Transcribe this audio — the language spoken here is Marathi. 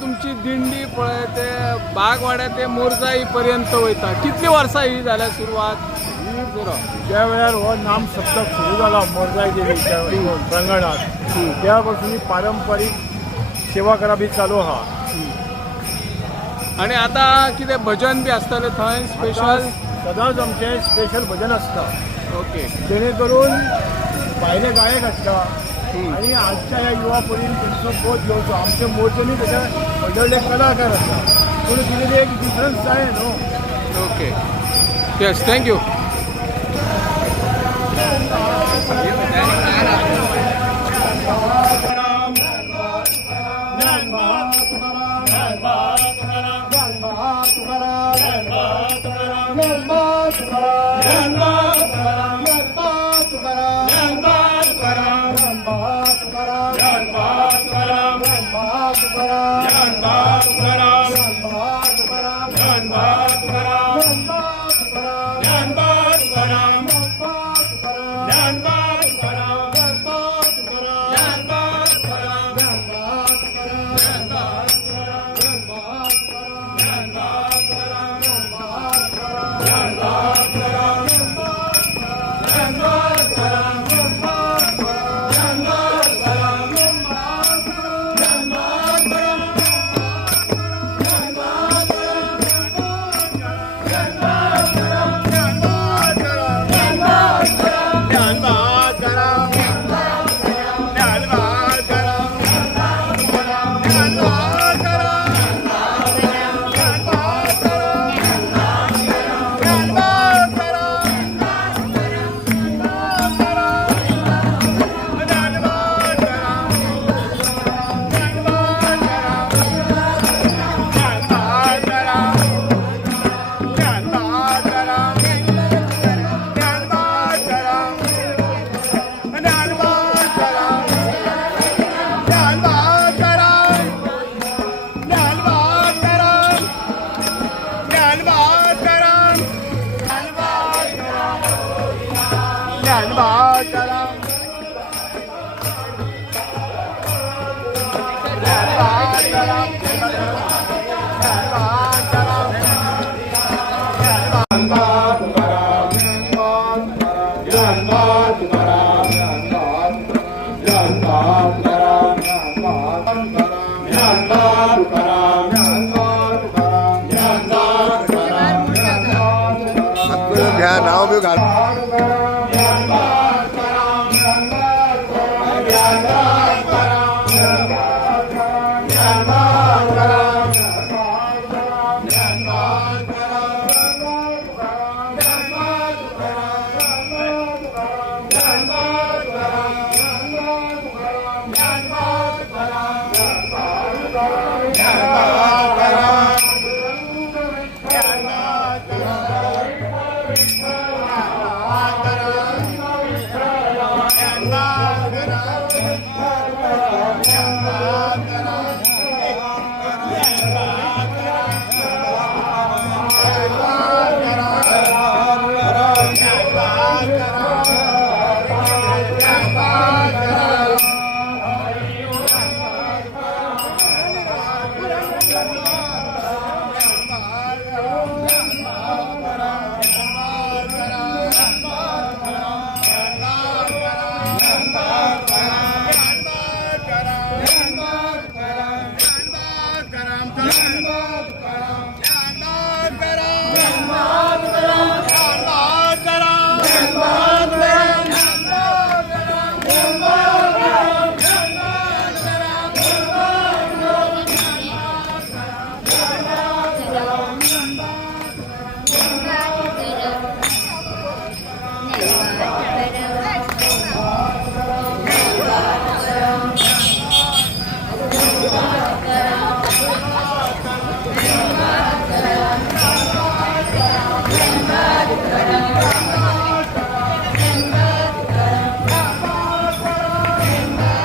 तुमची दिंडी पळय ते बागवाड्या ते मोरजाई पर्यंत वयता कितली वर्सां ही जाल्या सुरवात? ज्या वेळार हो नाम सप्तक सुरू झाला मोरजाय देवीच्या प्रांगणात त्या पासून ही पारंपरीक सेवा करप ही चालू आहा आणि आता कितें भजन बी आसतलें थंय स्पेशल सदांच आमचे स्पेशल भजन आसता ओके. जेणे करून भायले गायक आसता आणि आजच्या ह्या युवा पिढीन तेंचो बोध घेवचो आमचे मोर्चेनी तेचे व्हडले व्हडले कलाकार आसता पूण कितें ते एक डिफरन्स जाय न्हू okay yes thank you Tukaram Dnyanba Tukaram Dnyanba Tukaram Dnyanba జ్ఞాన బాటలా Ram Ram Ram 干！